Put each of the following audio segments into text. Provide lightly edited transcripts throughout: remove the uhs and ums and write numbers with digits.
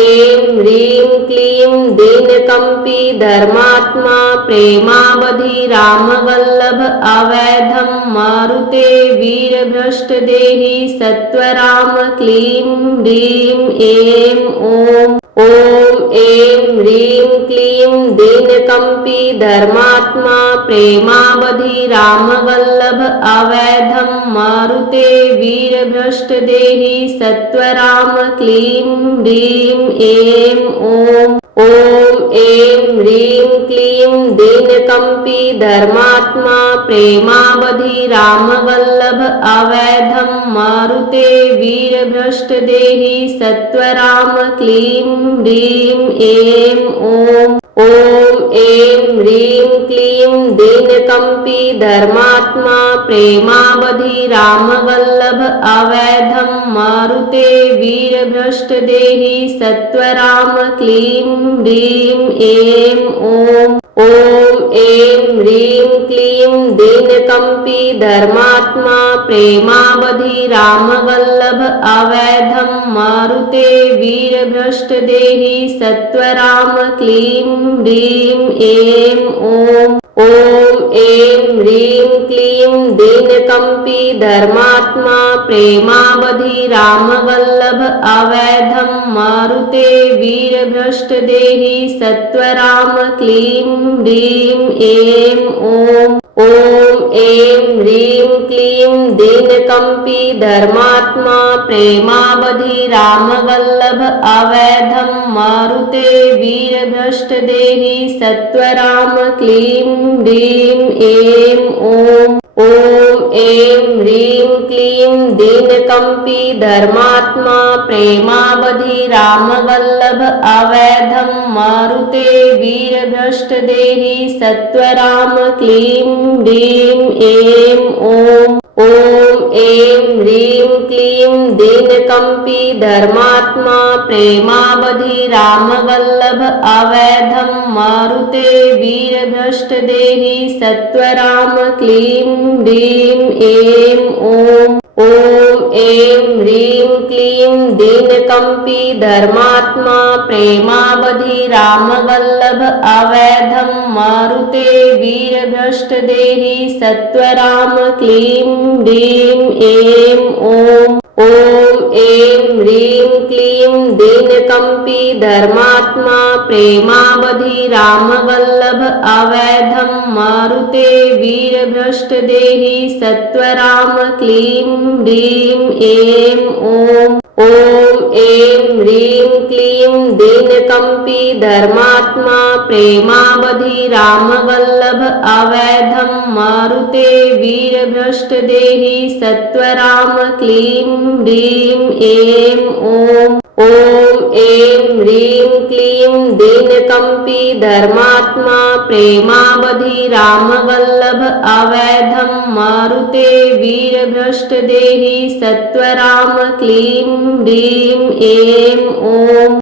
ऐं ह्रीं क्लीं दीनकम्पी धर्मात्मा प्रेमावधि रामवल्लभ अवैधं मारुते वीरभ्रष्टदेहि सत्वराम क्लीं ह्रीं ऐं ॐ ऐं ह्रीं क्लीं दीनकम्पी धर्मात्मा प्रेमावधि रामवल्लभ अवैधं मारुते वीरभ्रष्टदेहि सत्वराम क्लीं ह्रीं ऐं ॐ ऐं ह्रीं क्लीं दीनकम्पी धर्मात्मा प्रेमावधि रामवल्लभ अवैधं मारुते वीरभ्रष्टदेहि सत्वराम क्लीं ह्रीं ऐं ॐ ऐं ह्रीं क्लीं दीनकम्पी धर्मात्मा प्रेमावधि रामवल्लभ अवैधं मारुते वीरभ्रष्टदेहि सत्वराम क्लीं ह्रीं ऐं ॐ ऐं ह्रीं क्लीं दीनकम्पी धर्मात्मा प्रेमावधि रामवल्लभ अवैधं मारुते वीरभ्रष्टदेहि सत्वराम क्लीं ह्रीं ऐं ॐ ऐं ह्रीं क्लीं दीनकम्पी धर्मात्मा प्रेमावधि रामवल्लभ अवैधं मारुते वीरभ्रष्टदेहि सत्वराम क्लीं ह्रीं ऐं ॐ ऐं ह्रीं क्लीं दीनकम्पी धर्मात्मा प्रेमावधि रामवल्लभ अवैधं मारुते वीरभ्रष्टदेहि सत्वराम क्लीं ह्रीं ऐं ॐ ऐं ह्रीं क्लीं दीनकम्पी धर्मात्मा प्रेमावधि रामवल्लभ अवैधं मारुते वीरभ्रष्टदेहि सत्वराम क्लीं ह्रीं ऐं ॐ ऐं ह्रीं क्लीं दीनकम्पी धर्मात्मा प्रेमावधि रामवल्लभ अवैधं मारुते वीरभ्रष्टदेहि सत्वराम क्लीं ह्रीं ऐं ॐ ऐं ह्रीं क्लीं दीनकम्पी धर्मात्मा प्रेमावधि रामवल्लभ अवैधं मारुते वीरभ्रष्टदेहि सत्वराम क्लीं ह्रीं ऐं ॐ ऐं ह्रीं क्लीं दीनकम्पी धर्मात्मा प्रेमावधि रामवल्लभ अवैधं मारुते वीरभ्रष्टदेहि सत्वराम क्लीं ह्रीं ऐं ॐ ऐं ह्रीं क्लीं दीनकम्पी धर्मात्मा प्रेमावधि रामवल्लभ अवैधं मारुते वीरभ्रष्टदेहि सत्वराम क्लीं ह्रीं ऐं ॐ ऐं ह्रीं क्लीं दीनकम्पी धर्मात्मा प्रेमावधि रामवल्लभ अवैधं मारुते वीरभ्रष्टदेहि सत्वराम क्लीं ह्रीं ऐं ॐ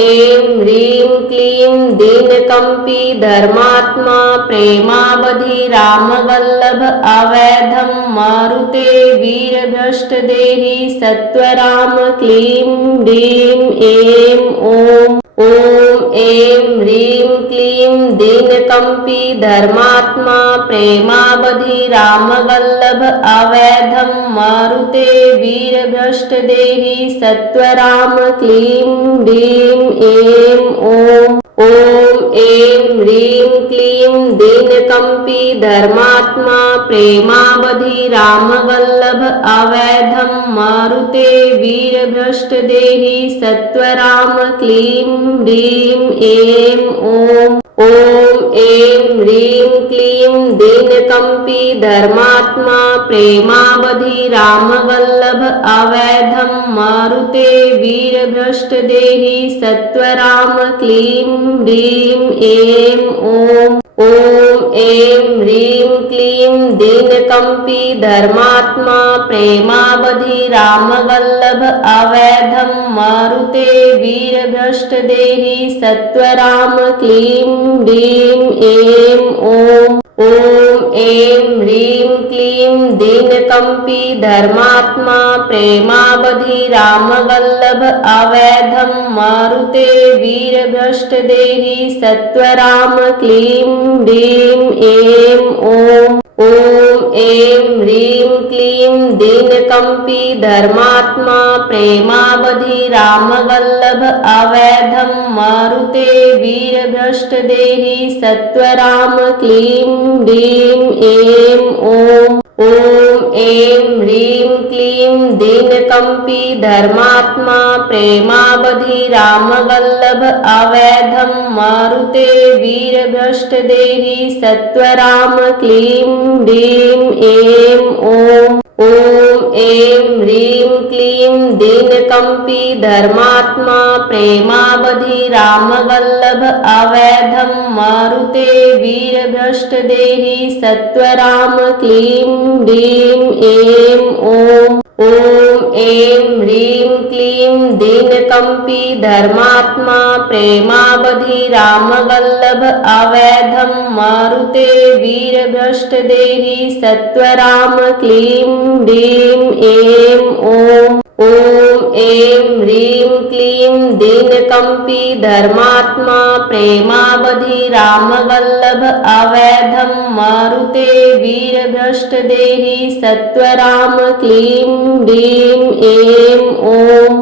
ऐं ह्रीं क्लीं दीनकम्पी धर्मात्मा प्रेमावधि रामवल्लभ अवैधं मारुते वीरभ्रष्टदेहि सत्वराम क्लीं ह्रीं ऐं ॐ ऐं ह्रीं क्लीं दीनकम्पी धर्मात्मा प्रेमावधि रामवल्लभ अवैधं मारुते वीरभ्रष्टदेहि सत्वराम क्लीं ह्रीं ऐं ॐ ऐं ह्रीं क्लीं दीनकम्पी धर्मात्मा प्रेमावधि रामवल्लभ अवैधं मारुते वीरभ्रष्टदेहि सत्वराम क्लीं ह्रीं ऐं ॐ ऐं ह्रीं क्लीं दीनकम्पी धर्मात्मा प्रेमावधि रामवल्लभ अवैधं मारुते वीरभ्रष्टदेहि सत्वराम क्लीं ह्रीं ऐं ॐ ऐं ह्रीं क्लीं दीनकम्पी धर्मात्मा प्रेमावधि रामवल्लभ अवैधं मारुते वीरभ्रष्टदेहि सत्वराम क्लीं ह्रीं ऐं ॐ ऐं ह्रीं क्लीं दीनकम्पी धर्मात्मा प्रेमावधि रामवल्लभ अवैधं मारुते वीरभ्रष्टदेहि सत्वराम क्लीं ह्रीं ऐं ॐ ऐं ह्रीं क्लीं दीनकम्पी धर्मात्मा प्रेमावधि रामवल्लभ अवैधं मारुते वीरभ्रष्टदेहि सत्वराम क्लीं ह्रीं ऐं ॐ ऐं ह्रीं क्लीं दीनकम्पी धर्मात्मा प्रेमावधि रामवल्लभ अवैधं मारुते वीरभ्रष्टदेहि सत्वराम क्लीं ह्रीं ऐं ॐ ऐं ह्रीं क्लीं दीनकम्पी धर्मात्मा प्रेमावधि रामवल्लभ अवैधं मारुते वीरभ्रष्टदेहि सत्वराम क्लीं ह्रीं ऐं ॐ ऐं ह्रीं क्लीं दीनकम्पी धर्मात्मा प्रेमावधि रामवल्लभ अवैधं मारुते वीरभ्रष्टदेहि सत्वराम क्लीं ह्रीं ऐं ॐ ऐं ह्रीं क्लीं दीनकम्पी धर्मात्मा प्रेमावधि रामवल्लभ अवैधं मारुते वीरभ्रष्टदेहि सत्वराम क्लीं ह्रीं ऐं ॐ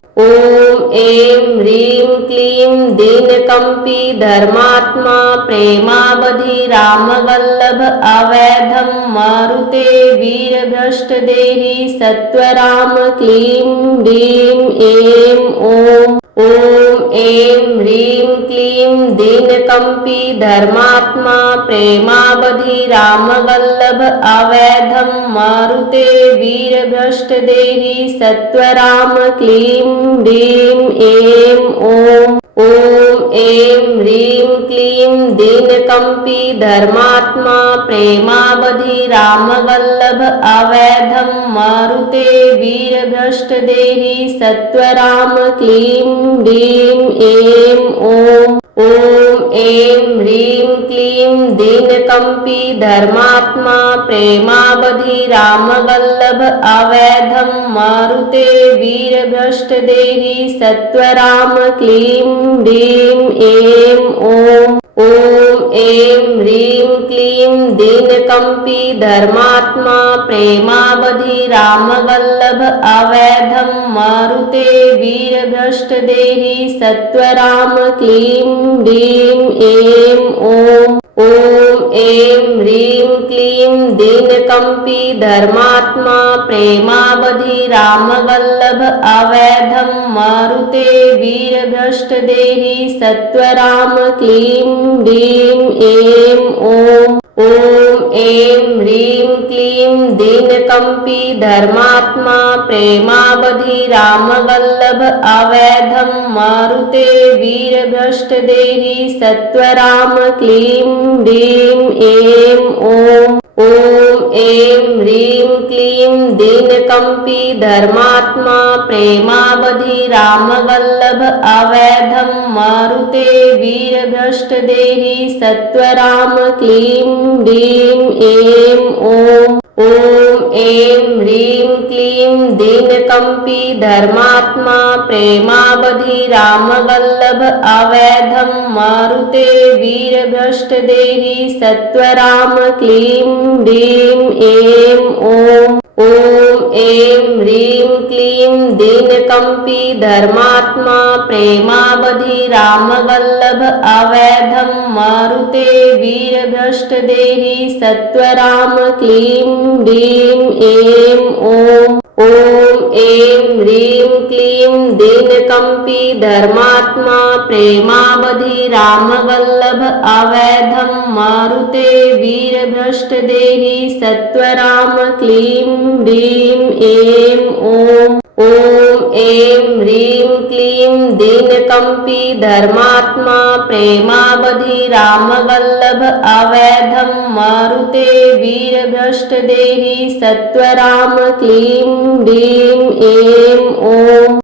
ऐं ह्रीं क्लीं दीनकम्पी धर्मात्मा प्रेमावधि रामवल्लभ अवैधं मारुते वीरभ्रष्टदेहि सत्वराम क्लीं ह्रीं ऐं ॐ ऐं ह्रीं क्लीं दीनकम्पी धर्मात्मा प्रेमावधि रामवल्लभ अवैधं मारुते वीरभ्रष्टदेहि सत्वराम क्लीं ह्रीं ऐं ॐ ऐं ह्रीं क्लीं दीनकम्पी धर्मात्मा प्रेमावधि रामवल्लभ अवैधं मारुते वीरभ्रष्टदेहि सत्वराम क्लीं ह्रीं ऐं ॐ ऐं ह्रीं क्लीं दीनकम्पी धर्मात्मा प्रेमावधि रामवल्लभ अवैधं मारुते वीरभ्रष्टदेहि सत्वराम क्लीं ह्रीं ऐं ॐ ऐं ह्रीं क्लीं दीनकम्पी धर्मात्मा प्रेमावधि रामवल्लभ अवैधं मारुते वीरभ्रष्टदेहि सत्वराम क्लीं ह्रीं ऐं ॐ ऐं ह्रीं क्लीं दीनकम्पी धर्मात्मा प्रेमावधि रामवल्लभ अवैधं मारुते वीरभ्रष्टदेहि सत्वराम क्लीं ह्रीं ऐं ॐ ऐं ह्रीं क्लीं दीनकम्पी धर्मात्मा प्रेमावधि रामवल्लभ अवैधं मारुते वीरभ्रष्टदेहि सत्वराम क्लीं ह्रीं ऐं ॐ ऐं ह्रीं क्लीं दीनकम्पी धर्मात्मा प्रेमावधि रामवल्लभ अवैधं मारुते वीरभ्रष्टदेहि सत्वराम क्लीं ह्रीं ऐं ॐ ऐं ह्रीं क्लीं दीनकम्पी धर्मात्मा प्रेमावधि रामवल्लभ अवैधं मारुते वीरभ्रष्टदेहि सत्वराम क्लीं ह्रीं ऐं ॐ ऐं ह्रीं क्लीं दीनकम्पी धर्मात्मा प्रेमावधि रामवल्लभ अवैधं मारुते वीरभ्रष्टदेहि सत्वराम क्लीं ह्रीं ऐं ॐ ऐं ह्रीं क्लीं दीनकम्पी धर्मात्मा प्रेमावधि रामवल्लभ अवैधं मारुते वीरभ्रष्टदेहि सत्वराम क्लीं ह्रीं ऐं ॐ ऐं ह्रीं क्लीं दीनकम्पी धर्मात्मा प्रेमावधि रामवल्लभ अवैधं मारुते वीरभ्रष्टदेहि सत्वराम क्लीं ह्रीं ऐं ॐ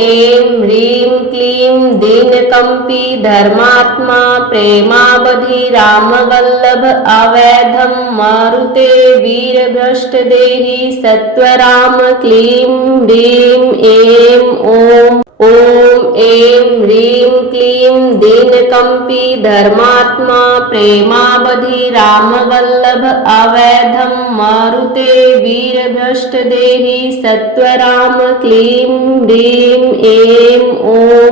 ऐं ह्रीं क्लीं दीनकम्पी धर्मात्मा प्रेमावधि रामवल्लभ अवैधं मारुते वीरभ्रष्टदेहि सत्वराम क्लीं ह्रीं ऐं ॐ ऐं ह्रीं क्लीं दीनकम्पी धर्मात्मा प्रेमावधि रामवल्लभ अवैधं मारुते वीरभ्रष्टदेहि सत्वराम क्लीं ह्रीं ऐं ॐ